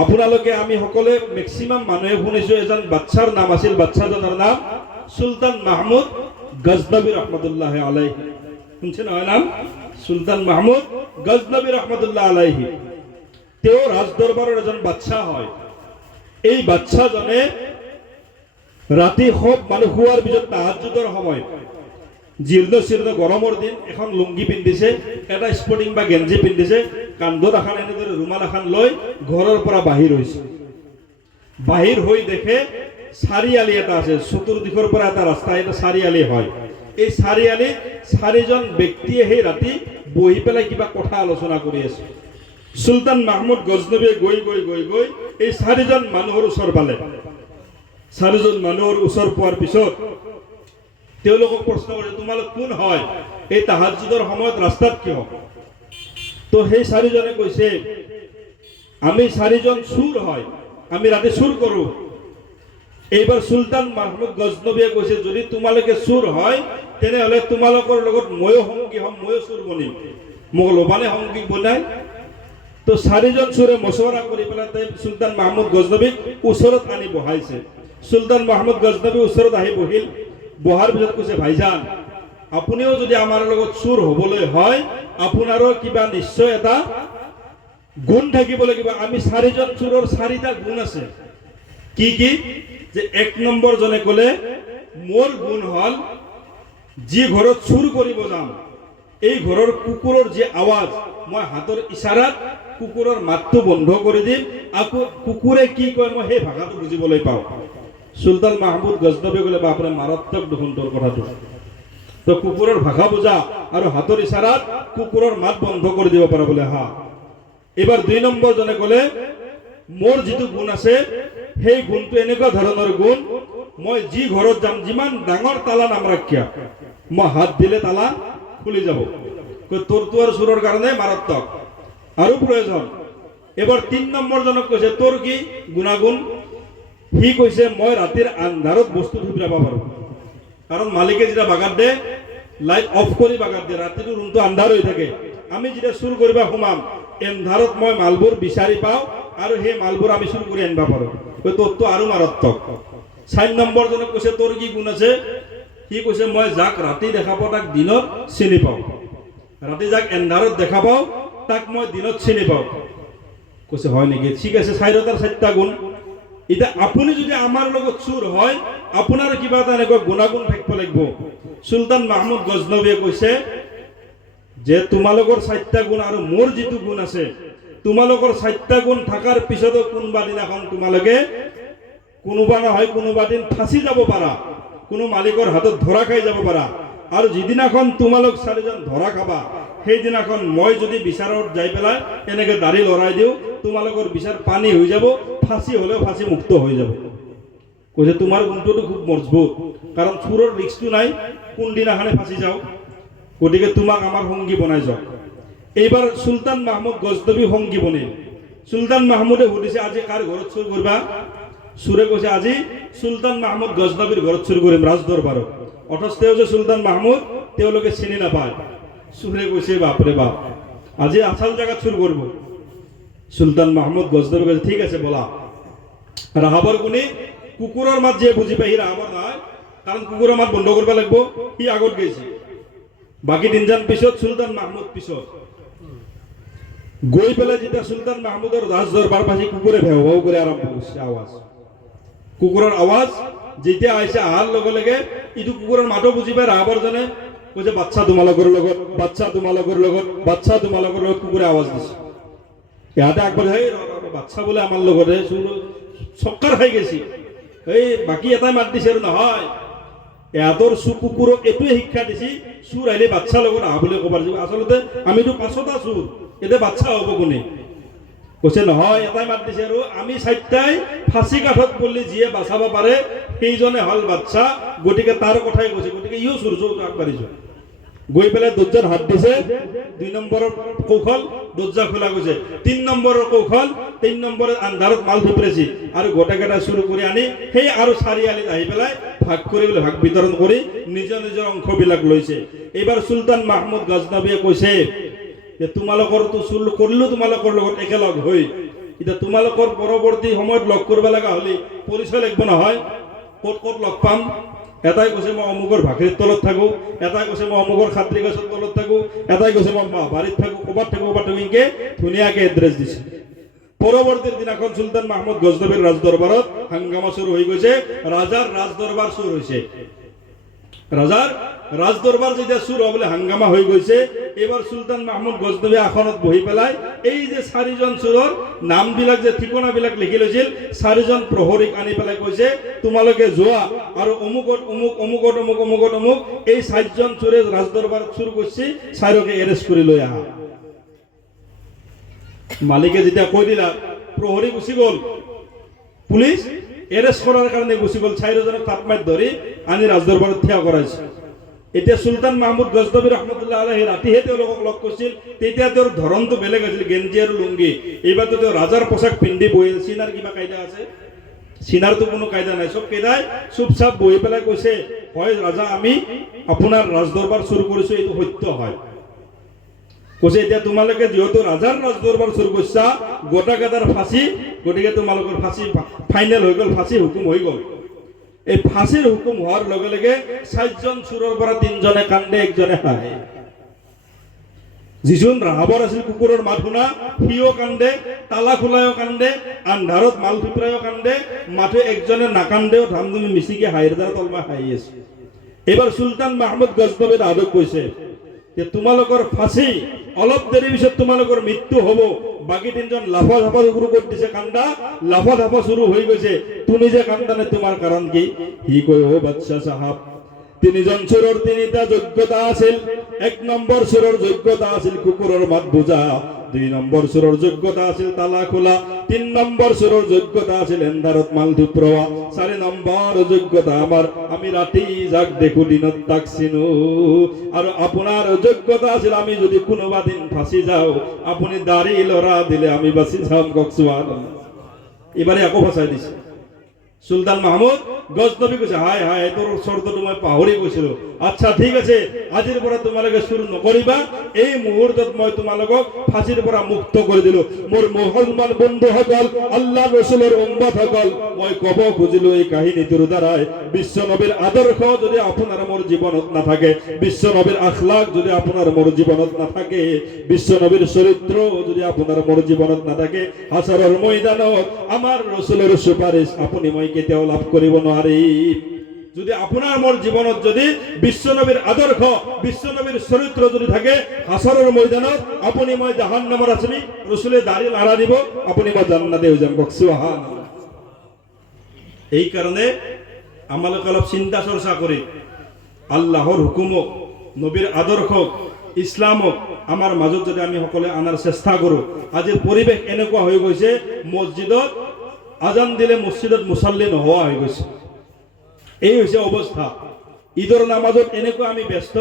আপোনালোকে আমি সকলে ম্যাক্সিমাম মানুহে শুনিছো এজন বাচ্চাৰ নাম আছিল, বাচ্চাজনৰ নাম সুলতান মাহমুদ গজনবী রহমতুল্লাহ আলাইহি। শুনছেন হয় নাম? সুলতান মাহমুদ গজনবী রহমতুল্লাহ আলাইহি। তেওঁ ৰাজদৰবাৰৰ এজন বাচ্চা হয়। এই বাচ্চাজনে ৰাতি খুব মানুহ শুৱাৰ পিছত তাহাজ্জুদৰ সময় জীৰ্ণ শীৰ্ণ গৰমৰ দিন এখন লুঙ্গি পিন্ধিছে, এটা স্পৰ্টিং বা গেঞ্জি পিন্ধিছে, কান্ধত এখন এনেদৰে ৰুমাল এখন লৈ ঘৰৰ পৰা বাহিৰ হৈছে। বাহিৰ হৈ দেখে চাৰিআলি এটা আছে, চতুৰ্দিশৰ পৰা এটা ৰাস্তা, এটা চাৰিআলি হয়। এই চাৰিআলিত চাৰিজন ব্যক্তিয়ে সেই ৰাতি বহি পেলাই কিবা কথা আলোচনা কৰি আছে। সুলতান মাহমুদ গজনবীয়ে গৈ গৈ গৈ গৈ এই চাৰিজন মানুহৰ ওচৰ পালে। চাৰিজন মানুহৰ ওচৰ পোৱাৰ পিছত তেওঁলোকক প্ৰশ্ন কৰিছে, তোমালোক কোন হয়? এই তাহাজ্জুদৰ সময়ত ৰাস্তাত কিয়? তো সেই চাৰিজনে কৈছে, আমি চাৰিজন চুৰ হয়, আমি ৰাতি চুৰ কৰোঁ। এইবাৰ সুলতান মাহমুদ গজনবীয়ে কৈছে, যদি তোমালোকে চুৰ হয় তেনেহ'লে তোমালোকৰ লগত ময়ো সংগী হ'ম, ময়ো চুৰ বনিম, মোক লোবানে সংগী বনাই। তো চাৰিজন চুৰে মছৱৰা কৰি পেলাই সুলতান মাহমুদ গজনবীক ওচৰত আনি বহাইছে। সুলতান মাহমুদ গজনবী ওচৰত আহি বহিল। বহাৰ পিছত কৈছে, ভাইজান আপুনিও যদি আমাৰ লগত চুৰ হ'বলৈ হয় আপোনাৰো কিবা নিশ্চয় এটা গুণ থাকিব লাগিব। আমি চাৰিজন চুৰৰ চাৰিটা গুণ আছে। কি কি? যে এক নম্বৰ জনে ক'লে, মোৰ গুণ হ'ল যি ঘৰত চুৰ কৰিব যাম এই ঘৰৰ কুকুৰৰ যি আৱাজ, মই হাতৰ ইশাৰাত কুকুৰৰ মাতটো বন্ধ কৰি দিম, আকৌ কুকুৰে কি কয় মই সেই ভাষাটো বুজিবলৈ পাওঁ। সুলতান মাহমুদ গজনবী ক'লে, বাপৰে মাৰাত্মক দেখোন তোৰ কথাটো। তো কুকুৰৰ ভাষা বুজা আৰু হাতৰ ইশাৰাত কুকুৰৰ মাত বন্ধ কৰি দিব পাৰা বোলে। হা। এবাৰ দুই নম্বৰ জনে ক'লে, মোৰ যিটো গুণ আছে সেই গুণটো এনেকুৱা ধৰণৰ গুণ, মই যি ঘৰত যাম যিমান ডাঙৰ তালা নামৰাক কিয় মই হাত দিলে তালা খুলি যাব। তোৰটো আৰু চোৰৰ কাৰণে মাৰাত্মক আৰু প্ৰয়োজন। এবাৰ তিন নম্বৰ জনক কৈছে, তোৰ কি গুণাগুণ? সি কৈছে, মই ৰাতিৰ আন্ধাৰত বস্তু থুবৰাব পাৰোঁ। কাৰণ মালিকে যেতিয়া বাগাত দিয়ে লাইট অফ কৰি বাগাত দিয়ে, ৰাতিটো ৰুমটো আন্ধাৰ হৈ থাকে। আমি যেতিয়া চুৰ কৰিব সোমাম এন্ধাৰত মই মালবোৰ বিচাৰি পাওঁ আৰু সেই মালবোৰ আমি চুৰ কৰি আনিব পাৰোঁ। তোৰটো আৰু মাৰাত্মক। ৪ নম্বৰ জনক কৈছে, তোৰ কি গুণ আছে? সি কৈছে, মই যাক ৰাতি দেখা পাওঁ তাক দিনত চিনি পাওঁ, ৰাতি যাক এন্ধাৰত দেখা পাওঁ তাক মই দিনত চিনি পাওঁ। কৈছে, হয় নেকি? ঠিক আছে, চাৰিটাৰ 4টা গুণ। এতিয়া আপুনি যদি আমাৰ লগত চুৰ হয় আপোনাৰ কিবা এটা এনেকুৱা গুণাগুণ থাকিব লাগিব। সুলতান মাহমুদ গজনবীয়ে কৈছে যে তোমালোকৰ 4টা গুণ আৰু মোৰ যিটো গুণ আছে, তোমালোকৰ 4টা গুণ থকাৰ পিছতো কোনোবা দিনাখন তোমালোকে কোনোবা নহয় কোনোবা দিন ফাঁচি যাব পাৰা, কোনো মালিকৰ হাতত ধৰা খাই যাব পাৰা। আৰু যিদিনাখন তোমালোক 4জন ধৰা খাবা সেইদিনাখন মই যদি বিচাৰত যাই পেলাই এনেকে দাড়ি লৰাই দিওঁ তোমালোকৰ বিচাৰ পানী হৈ যাব, ফাঁসি হলেও ফাঁসি মুক্ত হৈ যাব। কৈছে, তোমাৰ গুণটোতো খুব মজবুত, কাৰণ চোৰৰ ৰিস্কটো নাই, কোনদিনাখনে ফাঁসি যাও। গতিকে তোমাক আমাৰ সঙ্গী বনাই যাওক। এইবাৰ সুলতান মাহমুদ গজনবী সঙ্গী বনিল। সুলতান মাহমুদে সুধিছে, আজি কাৰ ঘৰত চুৰ কৰিবা? চুৰে কৈছে, আজি সুলতান মাহমুদ গজনবীৰ ঘৰত চুৰ কৰিম ৰাজদৰবাৰত। অথচ তেওঁ যে সুলতান মাহমুদ তেওঁলোকে চিনি নাপায়। চুৰে কৈছে, বাপৰে বাপ, আজি আচল জায়গা চুর করব। সুলতান মাহমুদ গজনবী কৈছে, ঠিক আছে বলা। রাহাবর গুণী কুকুরের মাত যে বুঝি পাই, সি রাহাবর নয়, কারণ কুকুরের মাত বন্ধ করবা লাগবো। সি আগত গেছে, বাকি 3জন পিছত, সুলতান মাহমুদ পিছত। গৈ পেলাই যেতিয়া সুলতান মাহমুদের রাজদরবার পাশে কুকুরে ভেউ ভেউ করে আরম্ভ করছে আওয়াজ। কুকুরের আওয়াজ যেতিয়া আইছে, আহার লগে লগে ইটো কুকুরের মাতো বুঝি পায় রাহাবর জনে। কৈছে, বাচ্চা তোমালোকৰ লগত, বাচ্চা তোমালোকৰ লগত, বাচ্চা তোমালোকৰ লগত, কুকুৰে আওয়াজ দিছে। ইহাতে একবাৰ, হে বাচ্চা বলে আমাৰ লগতে, চক্কাৰ খাই গেছি। এই বাকি এটাই মাত দিছে, আৰু নহয় ইহঁতৰ কুকুৰক এইটোৱে শিক্ষা দিছি, চুৰ আহিলে বাচ্চা লগত আহা বুলি কবাৰ। আচলতে আমিতো 5টা চুৰ, এতিয়া বাচ্চা হ'ব কোনে? কৈছে, নহয় এটাই মাত দিছে, আৰু আমি 4টাই ফাঁচি কাঠত পড়লে যিয়ে বাঁচাব পাৰে সেইজনে হল বাচ্চা। গতিকে তাৰ কথাই কৈছে, গতিকে ইও চুৰ আগবাঢ়িছো। গৈ পেলাই দৰজাৰ হাত দিছে। 2 নম্বৰেৰ কৌশল, দৰজা খোলা গৈছে। 3 নম্বৰেৰ কৌশল, 3 নম্বৰেৰ আন্ধাৰত মাল থুপৰেছি আৰু গোটেইকেইটা চুৰ কৰি আনি সেই আৰু চাৰিআলিত আহি পেলাই ভাগ কৰি ভাগ বিতৰণ কৰি নিজৰ নিজৰ অংশবিলাক লৈছে। এইবাৰ সুলতান মাহমুদ গজনবীয়ে কৈছে যে তোমালোকৰ তো চুৰ কৰিলো তোমালোকৰ লগত একেলগ হৈ, এতিয়া তোমালোকৰ পৰৱৰ্তী সময়ত লগ কৰিব লগা হ'লে পৰিচয় লাগিব নহয়, ক'ত ক'ত লগ পাম। এটাই কৈছে মই অমুকৰ ভাকৰিৰ তলত থাকোঁ, এটাই কৈছে মই অমুকৰ খাত্ৰী গছৰ তলত থাকোঁ, এটাই কৈছে মই বাৰীত থাকোঁ, ক'ৰবাত থাকোঁ এনেকৈ ধুনীয়াকৈ এড্ৰেছ দিছে। পৰৱৰ্তী দিনাখন চুলতান মাহমুদ গজনবীৰ ৰাজদৰবাৰত হাংগামা চুৰ হৈ গৈছে, ৰাজাৰ ৰাজদৰবাৰ চুৰ হৈছে। ৰাজাৰ ৰাজদৰবাৰ যেতিয়া চুৰ হ'বলৈ হাংগামা হৈ গৈছে, এইবাৰ চুলতান মাহমুদ গজনবী আসনত বহি পেলাই এই যে 4জন চোৰৰ নামবিলাক যে ঠিকনাবিলাক লিখি লৈছিল, 4জন প্ৰহৰীক আনি পেলাই কৈছে তোমালোকে যোৱা আৰু অমুকত অমুক অমুকত অমুক অমুকত অমুক এই 4জন চোৰে ৰাজদৰবাৰত চুৰ কৰিছে, 4কে এৰেষ্ট কৰি লৈ আহা। মালিকে যেতিয়া কৈ দিলা, প্ৰহৰী গুচি গ'ল, পুলিচ এৰেষ্ট কৰাৰ কাৰণে গুচি গ'ল, 4জনক তাপমাত ধৰি আনি ৰাজদৰবাৰত থিয় কৰাইছে। এতিয়া চুলতান মাহমুদ গজনবী ৰহমতুল্লাহ আলাইহি ৰাতিহে তেওঁলোকক লগ কৰিছিল, তেতিয়া তেওঁৰ ধৰণটো বেলেগ আছিল, গেঞ্জি আৰু লুংগি। এইবাৰতো তেওঁ ৰাজাৰ পোচাক পিন্ধি বহি, চীনাৰ কিবা কায়দা আছে? চীনাৰতো কোনো কায়দা নাই, চব কেইটাই চুপচাপ বহি পেলাই কৈছে হয় ৰাজা, আমি আপোনাৰ ৰাজদৰবাৰ চুৰ কৰিছো, এইটো সত্য হয়। কৈছে এতিয়া তোমালোকে যিহেতু ৰাজাৰ ৰাজদৰবাৰ চুৰ কৰিছা, গোটাকেইটাৰ ফাঁচি, গতিকে তোমালোকৰ ফাঁচি ফাইনেল হৈ গ'ল, ফাঁচি হুকুম হৈ গ'ল। এই ফাঁচিৰ হুকুম হোৱাৰ লগে লগে 4জন চোৰৰ পৰা 3জনে কান্দে, 1জনে হাঁহে। যিজন ৰাহাবৰ আছিল কুকুৰৰ মাত শুনা, সিও কান্দে, তালা খোলায়ো কান্দে, আন্ধাৰত মাল থুপৰায়ো কান্দে, মাথো 1জনে নাকান্দেও ধামধুমি মিচিকে হাঁহিৰ দ্বাৰা তলমাই হাঁহি আছে। এইবাৰ চুলতান মাহমুদ গজনবী আদক কৈছে যে তোমালোকৰ ফাঁচি, অলপ দেৰি পিছত তোমালোকৰ মৃত্যু হ'ব। বাকী 3জন লাফা ধাফা শুরু করে দিছে, কান্দা লাফা ধাফা শুরু হয়ে গেছে, তুমি যে কান্দা নাই তোমার কারণ কি? হি কয় ও বাদশাহ সাহাব, 3জন চোৰৰ 3টা যোগ্যতা আছিল। 1 নম্বৰ চোৰৰ যোগ্যতা আছিল কুকুৰৰ মাত বুজা, 2 নম্বৰ চোৰৰ যোগ্যতা আছিল তালা খোলা, 3 নম্বৰ চোৰৰ যোগ্যতা আছিল এন্ধাৰত মাল ধুপ্ৰৱা, 4 নম্বৰ যোগ্যতা আমাৰ আমি ৰাতি যাক দেখো দিনত তাক চিনো, আৰু আপোনাৰ যোগ্যতা আছিল আমি যদি কোনোবা দিন ফাঁচি যাও আপুনি দাড়ি লৰা দিলে আমি বাঁচি যাম। সুবহানাল্লাহ। এবারে আকৌ ফাঁচাই দিছে। সুলতান মাহমুদ গজনবী কৈছে হায় হায়, তোর শর্তটো মই পাহৰি গৈছিলো। আচ্ছা ঠিক আছে, আজিৰ পৰা তোমালোকে চুৰ নকৰিবা, এই মুহূৰ্তত মই তোমালোকক ফাঁচিৰ পৰা মুক্ত কৰি দিলো। মোৰ মুসলমান বন্ধুসকল, আল্লাহ ৰসুলৰ উম্মতসকল, মই কব খুজিলো এই কাহিনীটোৰ দ্বাৰাই বিশ্ব নবীৰ আদৰ্শ যদি আপোনাৰ মোৰ জীৱনত নাথাকে, বিশ্ব নবীৰ আখলাক যদি আপোনাৰ মোৰ জীৱনত নাথাকে, বিশ্ব নবীৰ চৰিত্ৰ যদি আপোনাৰ মোৰ জীৱনত নাথাকে, হাসৰৰ ময়দানত আমাৰ ৰসুলৰ সুপাৰিশ আপুনি মই কেতিয়াও লাভ কৰিব নোৱাৰিম। যদি আপোনাৰ মোৰ জীৱনত যদি বিশ্বনবীৰ আদৰ্শ, বিশ্বনবীৰ চৰিত্ৰ যদি থাকে, হাসৰৰ ময়দানত আপুনি মই জাহান্নামৰ আসামি, ৰসুলে দাড়ি লাৰা দিব, আপুনি মই জান্নাতে হৈ যাম। সুবহানাল্লাহ। এই কাৰণে আমালোকে অলপ চিন্তা চৰ্চা কৰি আল্লাহৰ হুকুমক, নবীৰ আদৰ্শক, ইছলামক আমাৰ মাজত যদি আমি সকলোৱে আনাৰ চেষ্টা কৰোঁ। আজিৰ পৰিৱেশ এনেকুৱা হৈ গৈছে, মছজিদত আজান দিলে মছজিদত মুছল্লি নোহোৱা হৈ গৈছে। এই হৈছে অৱস্থা। ঈদৰ নামাজত এনেকুৱা আমি ব্যস্ত,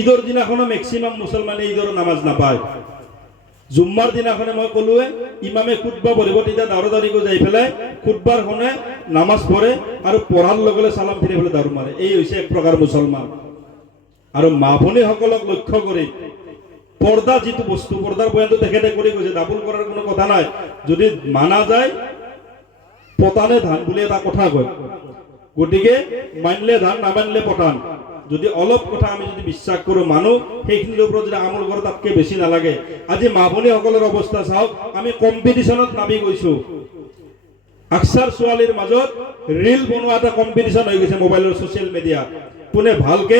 ঈদৰ দিনাখনো মেক্সিমাম মুছলমানে ঈদৰ নামাজ নাপায়। জুম্মাৰ দিনাখনে মই ক'লোৱে, ইমামে খুতবা পঢ়িব, তেতিয়া দাউৰা দাউৰিকৈ যাই পেলাই খুতবাৰ শুনে, নামাজ পঢ়ে আৰু পঢ়াৰ লগে লগে চালাম ফিৰি পেলাই দাউৰ মাৰে। এই হৈছে এক প্ৰকাৰ মুছলমান। আৰু মা ভনীসকলক লক্ষ্য কৰি পৰ্দা যিটো বস্তু, পৰ্দাৰ বয়ানটো তেখেতে কৰি গৈছে, দাবুল কৰাৰ কোনো কথা নাই। যদি মানা যায়, পতানে ধান বুলি এটা কথা কয়, গতিকে মানিলে ধান, নামানিলে পতান। যদি অলপ কথা আমি যদি বিশ্বাস কৰোঁ, মানুহ সেইখিনিৰ ওপৰত যদি আমল কৰোঁ, তাতকৈ বেছি নালাগে। আজি মা ভনীসকলৰ অৱস্থা চাওক, আমি কম্পিটিশ্যনত নামি গৈছোঁ। আকচাৰ ছোৱালীৰ মাজত ৰিল বনোৱা এটা কম্পিটিশ্যন হৈ গৈছে মোবাইলৰ ছ'চিয়েল মিডিয়াত। কোনে ভালকে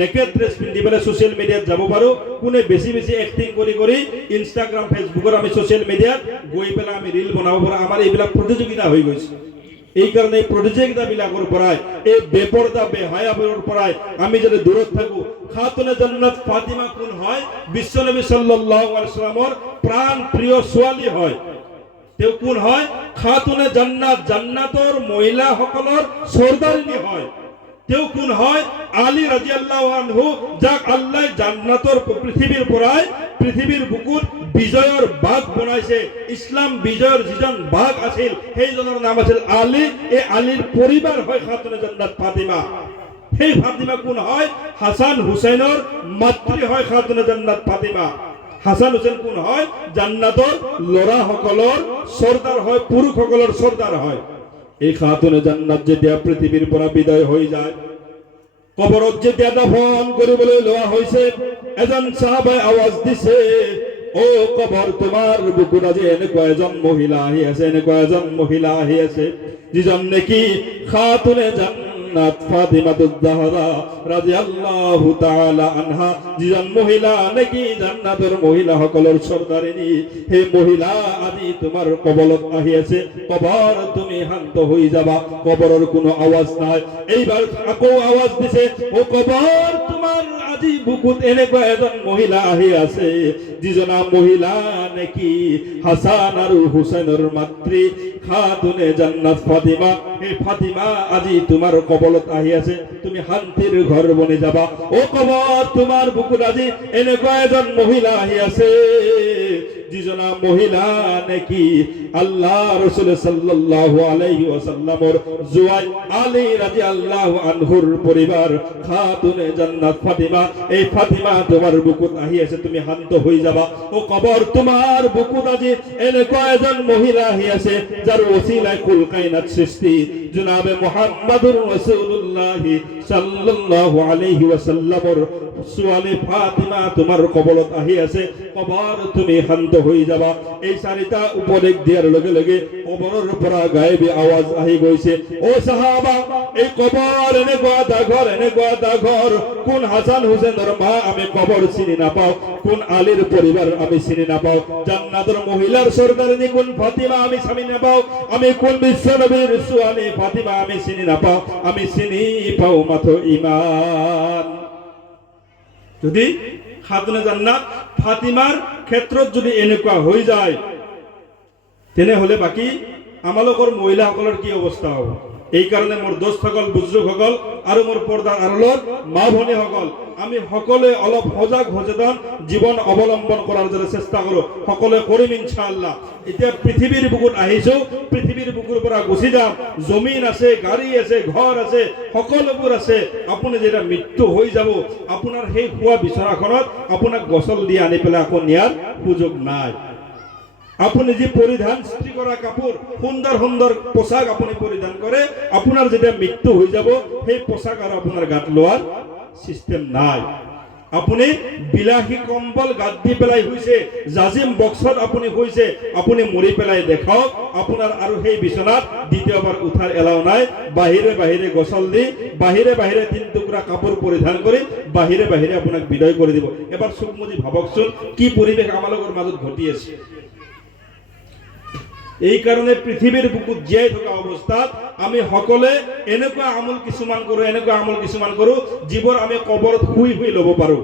নেকেড ড্ৰেছ পিন্ধি পেলাই ছ'চিয়েল মিডিয়াত যাব পাৰোঁ, কোনে বেছি বেছি এক্টিং কৰি কৰি ইনষ্টাগ্ৰাম, ফেচবুকৰ আমি ছ'চিয়েল মিডিয়াত গৈ পেলাই আমি ৰিল বনাব পাৰোঁ। আমাৰ এইবিলাক প্ৰতিযোগিতা হৈ গৈছে। এই কাৰণে এই প্ৰতিযোগিতাবিলাকৰ পৰাই, এই বেপৰ্দা বেহায়াবোৰৰ পৰাই আমি যদি দূৰত থাকোঁ। খাতুনে জান্নাত ফাতিমা কোন হয়? বিশ্বনবী সাল্লাল্লাহু আলাইহি ওয়াসাল্লামৰ প্ৰাণ প্ৰিয় ছোৱালী হয়। তেওঁ কোন হয়? খাতুনে জান্নাত, জান্নাতৰ মহিলাসকলৰ সৰ্দাৰিনী হয়। তেওঁ কোন হয়? আলী ৰাদিয়াল্লাহু আনহু, যাক আল্লাহ জান্নাতৰ পৃথিৱীৰ পৰাই পৃথিৱীৰ বুকুত বিজয়ৰ বাঘ বনাইছে। ইছলাম বিজয়ৰ যিজন বাঘ আছিল, সেইজনৰ নাম আছিল আলী। এই আলীৰ পৰিবাৰ হয় খাতুনে জান্নাত ফাতিমা। সেই ফাতিমা কোন হয়? হাসান হুছেইনৰ মাতৃ হয় খাতুনে জান্নাত ফাতিমা। হাসান হুসেন কোন হয়? জান্নাতৰ ল'ৰাসকলৰ সৰ্দাৰ হয়, পুৰুষসকলৰ সৰ্দাৰ হয়। এই খাতুনে জান্নাত যেতিয়া পৃথিৱীৰ পৰা বিদায় হৈ যায়, কবৰত যেতিয়া দাফন কৰিবলৈ লোৱা হৈছে, এজন সাহাবাই আৱাজ দিছে, ও কবৰ, তোমাৰ বুকুত আজি এনেকুৱা এজন মহিলা আহি আছে, এনেকুৱা এজন মহিলা আহি আছে যিজন নেকি খাতুনে জান্নাত ফাতিমাতুজ জাহৰা ৰাদিয়াল্লাহু তাআলা আনহা, যিজন মহিলা নেকি জান্নাতৰ মহিলাসকলৰ সৰ্দাৰিনী। হে মহিলা, আজি তোমাৰ কবলত আহি আছে, কবৰ তুমি শান্ত হৈ যাবা। কবৰৰ কোনো আৱাজ নাই। এইবাৰ আকৌ আৱাজ দিছে, ও কবৰ, তোমাৰ আজি বুকুত এনেকুৱা এজন মহিলা আহি আছে যিজনা মহিলা নেকি হাসান আৰু হুসেনৰ মাতৃ খাতুনে জান্নাত ফাতিমা। এই ফাতিমা আজি তোমাৰ কবলত আহি আছে, তুমি শান্তিৰ ঘৰ বনি যাবা। ও কবৰ, তোমাৰ বুকুত আজি এনেকুৱা এজন মহিলা আহি আছে যিজনা মহিলা নেকি আল্লাহ ৰাসূল সাল্লাল্লাহু আলাইহি ওয়াসাল্লামৰ জুৱাই আলী ৰাদিয়াল্লাহু আনহুৰ পৰিবাৰ খাতুনে জান্নাত ফাতিমা। এই ফাতিমা তোমাৰ বুকুত আহি আছে, তুমি শান্ত হৈ যাবা। ও কবৰ, তোমাৰ বুকুত আজি এনেকুৱা এজন মহিলা আহি আছে যাৰ ওসিলায় কুল কায়নাত সৃষ্টি জনাবে মুহাম্মাদুৰ ৰাসূলুল্লাহ সাল্লাল্লাহু আলাইহি ওয়াসাল্লামৰ ছোৱালী ফাতিমা তোমাৰ কবলত আহি আছে। কবৰ, তুমি শান্ত হৈ যাবা। এই চাৰিটা উপদেশ দিয়াৰ লগে লগে কবৰৰ পৰা গায়বী আৱাজ আহি গৈছে, ও সাহাবা, এই কবৰ এনেকুৱা এটা ঘৰ, কোন হাসান হুসেনৰ মা আমি কবৰ চিনি নাপাওঁ, কোন আলীৰ পৰিবাৰ আমি চিনি নাপাওঁ, জান্নাতৰ মহিলাৰ সৰ্দাৰিনী কোন ফাতিমা আমি চিনি নাপাওঁ, আমি কোন বিশ্বনবীৰ ছোৱালী ফাতিমা আমি চিনি নাপাওঁ, আমি চিনি পাওঁ মাথো ইমান। যদি খাতুনে জান্নাত ফাতিমাৰ ক্ষেত্ৰত যদি এনেকুৱা হৈ যায়, তেনেহলে বাকী আমালোকৰ মহিলাসকলৰ কি অৱস্থা হ'ব? এই কাৰণে মোৰ দোস্তসকল, বুজুৰ্গসকল আৰু মোৰ পৰ্দাৰ আড়ালৰ মা ভনীসকল, আমি সকলোৱে অলপ সজাগ সচেতন জীৱন অৱলম্বন কৰাৰ দৰে চেষ্টা কৰোঁ। সকলোৱে কৰিম ইনশাআল্লাহ। এতিয়া পৃথিৱীৰ বুকুত আহিছো, পৃথিৱীৰ বুকুৰ পৰা গুচি যাম। জমিন আছে, গাড়ী আছে, ঘৰ আছে, সকলোবোৰ আছে। আপুনি যেতিয়া মৃত্যু হৈ যাব, আপোনাৰ সেই শোৱা বিচনাখনত আপোনাক গছল দি আনি পেলাই আকৌ নিয়াৰ সুযোগ নাই। আপুনি যি পৰিধান সৃষ্টি কৰা কাপোৰ, সুন্দৰ সুন্দৰ পোছাক আপুনি পৰিধান কৰে, আপোনাৰ যেতিয়া মৃত্যু হৈ যাব, সেই পোছাক আৰু আপোনাৰ গাত লোৱাৰ সিস্টেম নাই। আপুনি বিলাসী কম্বল গাত দি পেলাই শুইছে, জাজিম বক্সত আপুনি শুইছে, আপুনি মৰি পেলাই দেখাওক, আপোনাৰ আৰু সেই বিচনাত দ্বিতীয়বাৰ উঠাৰ এলাও নাই। বাহিৰে বাহিৰে গছল দি, বাহিৰে বাহিৰে 3 টুকুৰা কাপোৰ পৰিধান কৰি বাহিৰে বাহিৰে আপোনাক বিদায় কৰি দিব। এবাৰ চুক মুদি ভাবকচোন কি পৰিৱেশ আমালোকৰ মাজত ঘটি আছে। এই কাৰণে পৃথিৱীৰ বুকুত জীয়াই থকা অৱস্থাত আমি সকলোৱে এনেকুৱা আমল কিছুমান কৰোঁ যিবোৰ আমি কবৰত শুই শুই ল'ব পাৰোঁ।